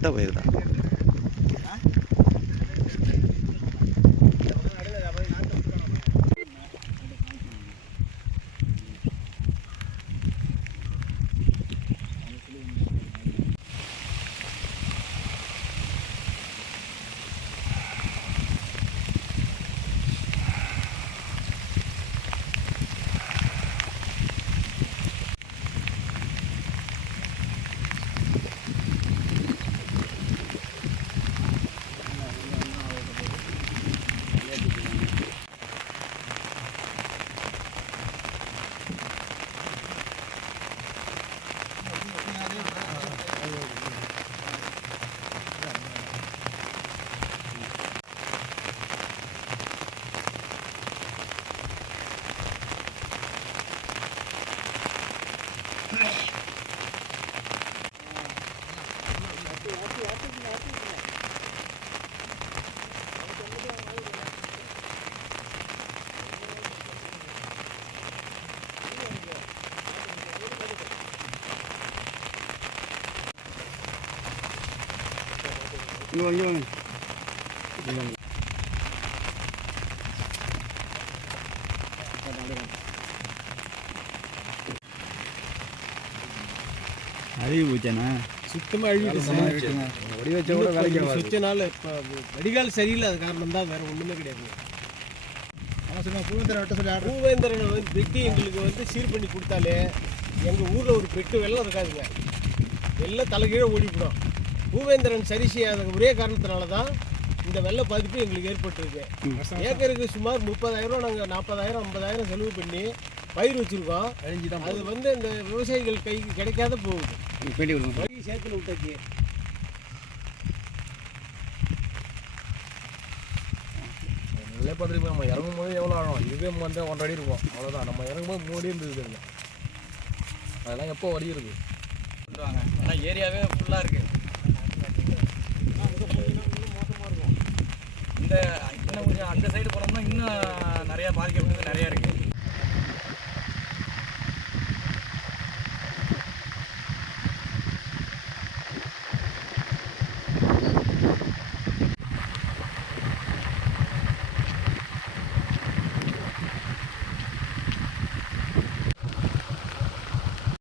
та видно. தட்டை பயிர் தான் அழுகி போச்சாண்ணா சுத்தமாக அழுகிட்டு வடி வச்ச கூட வேலைக்கு சுவிச்சனால இப்போ வடிகால் சரியில்லை அது காரணம் தான் வேற ஒன்றுமே கிடையாது. பூவேந்திரனை வந்து வெட்டி எங்களுக்கு வந்து சீர் பண்ணி கொடுத்தாலே எங்கள் ஊரில் ஒரு பெட்டு வெள்ளம் இருக்காதுங்க. வெள்ளம் தலைகீழ ஓடிவிடும் பூவேந்திரன் சரி செய்யாத ஒரே காரணத்தினால தான் இந்த வெள்ள பாதிப்பு எங்களுக்கு ஏற்பட்டிருக்கு. ஏக்கருக்கு சுமார் முப்பதாயிரம் நாங்கள் நாற்பதாயிரம் ஐம்பதாயிரம் செலவு பண்ணி பயிர் வச்சுருக்கோம். அழிஞ்சு தான் அது வந்து இந்த விவசாயிகள் கைக்கு கிடைக்காத போகுது. வழி சேத்துல விட்டாச்சு. நிலை பார்த்துட்டு நம்ம இறங்கும் போது எவ்வளோ ஆகும் இதுவே வந்து ஒன்றரை அடி இருக்கும். அவ்வளோதான் நம்ம இறங்கும் போது மூணு அடி இருந்தது இல்லை. அதெல்லாம் எப்போ இருக்கு ஆனால் ஏரியாவே ஃபுல்லாக இருக்கு. இந்த இன்னும் கொஞ்சம் அந்த சைடு போனோம்னா இன்னும் நிறையா பாதிக்கப்பட்டது நிறையா இருக்கு.